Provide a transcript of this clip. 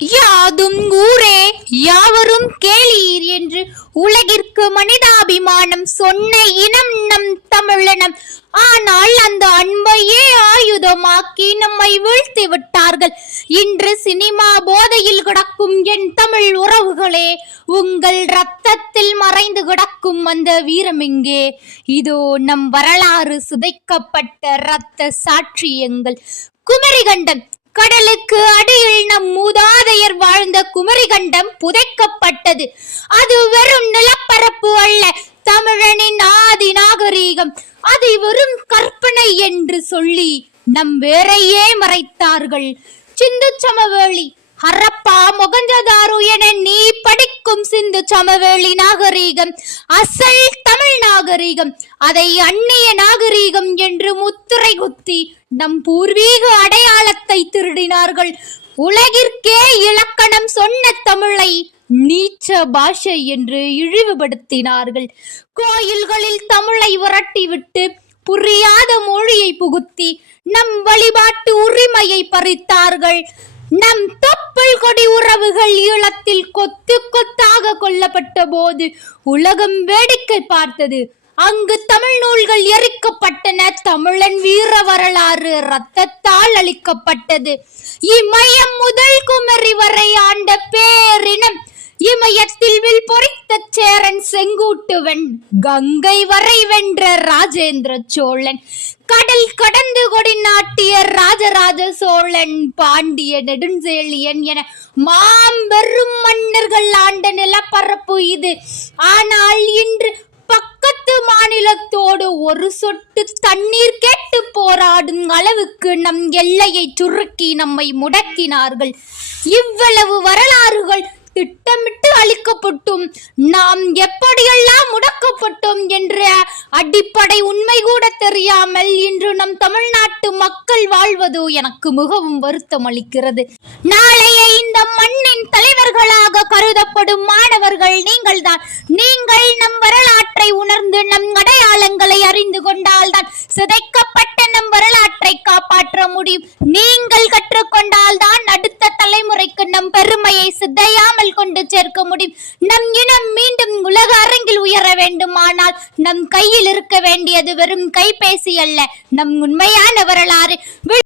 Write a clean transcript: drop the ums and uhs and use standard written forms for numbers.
யாதும் ஊரே யாவரும் கேளீர் என்று உலகிற்கு மனிதாபிமானம் சொன்ன இனம் நம் தமிழினம். ஆனால் அந்த அன்பையே ஆயுதமாக்கி நம்மை வீழ்த்தி விட்டார்கள். இன்று சினிமா போதையில் கிடக்கும் என் தமிழ் உறவுகளே, உங்கள் ரத்தத்தில் மறைந்து கிடக்கும் அந்த வீரம் எங்கே? இதோ நம் வரலாறு சிதைக்கப்பட்ட இரத்த சாட்சியங்கள். குமரிகண்டம், கடலுக்கு அடியில் நம் மூதாதையர் வாழ்ந்த குமரிகண்டம் புதைக்கப்பட்டது. அது வெறும் நிலப்பரப்பு அல்ல, தமிழனின் ஆதி நாகரீகம். அதை வெறும் கற்பனை என்று சொல்லி நம் வேரையே மறைத்தார்கள். சிந்து சமவெளி, ஹரப்பா, மொகஞ்சதாரு என நீ படிக்கும் சிந்து சமவெளி நாகரீகம் அசல் தமிழ் நாகரீகம். அதை அந்நிய நாகரீகம் என்று முத்திரை குத்தி நம் பூர்வீக அடையாளத்தை திருடினார்கள். உலகிற்கே இலக்கணம் சொன்ன தமிழை நீச்ச பாஷை என்று இழிவுபடுத்தினார்கள். கோயில்களில் தமிழை விரட்டிவிட்டு புரியாத மொழியை புகுத்தி நம் வழிபாட்டு உரிமையை பறித்தார்கள். நம் தொப்புள் கொடி உறவுகள் ஈழத்தில் கொத்து கொத்தாக கொல்லப்பட்ட போது உலகம் வேடிக்கை பார்த்தது. அங்கு தமிழ் நூல்கள் எரிக்கப்பட்டன. தமிழன் வீர வரலாறு இரத்தத்தால் அளிக்கப்பட்டது. இமயம் முதல் குமரி வரை ஆண்ட பேரினம், இமயத்தில் வில் பொறித்த சேரன் செங்கூட்டுவன், கங்கை வரை வென்ற ராஜேந்திர சோழன், கடல் கடந்து கொடி நாட்டிய ராஜராஜ சோழன், பாண்டிய நெடுஞ்செழியன் என மாம்பெரும் மன்னர்கள் ஆண்ட நிலப்பரப்பு இது. ஆனால் இன்று பக்கத்து மாநிலத்தோடு ஒரு சொட்டு தண்ணீர் கேட்டு போராடும் அளவுக்கு நம் எல்லையை சுருக்கி நம்மை முடக்கினார்கள். இவ்வளவு வரலாறுகள் திட்டமிட்டு அளிக்கப்பட்டும் நாம் எப்படியெல்லாம் முடக்கப்பட்டோம் என்ற அடிப்படை உண்மை கூட தெரியாமல் இன்று நம் தமிழ்நாட்டு மக்கள் வாழ்வது எனக்கு மிகவும் வருத்தம் அளிக்கிறது. நாளைய இந்த மண்ணின் தலைவர்களாக கருதப்படும் மாணவர்கள் நீங்கள்தான். நீங்கள் நம் வரலாற்றை உணர்ந்து நம் அடையாளங்களை அறிந்து கொண்டால்தான் சிதைக்கப்பட்ட நம் வரலாற்றை காப்பாற்ற முடியும். நீங்கள் கற்றுக்கொண்டால்தான் அடுத்த தலைமுறைக்கு நம் பெருமையை சிதையாமல் கொண்டு சேர்க்க முடியும். நம் இனம் மீண்டும் உலக அரங்கில் உயர வேண்டுமானால் நம் கையில் இருக்க வேண்டியது வெறும் கைபேசி அல்ல, நம் உண்மையான வரலாறு.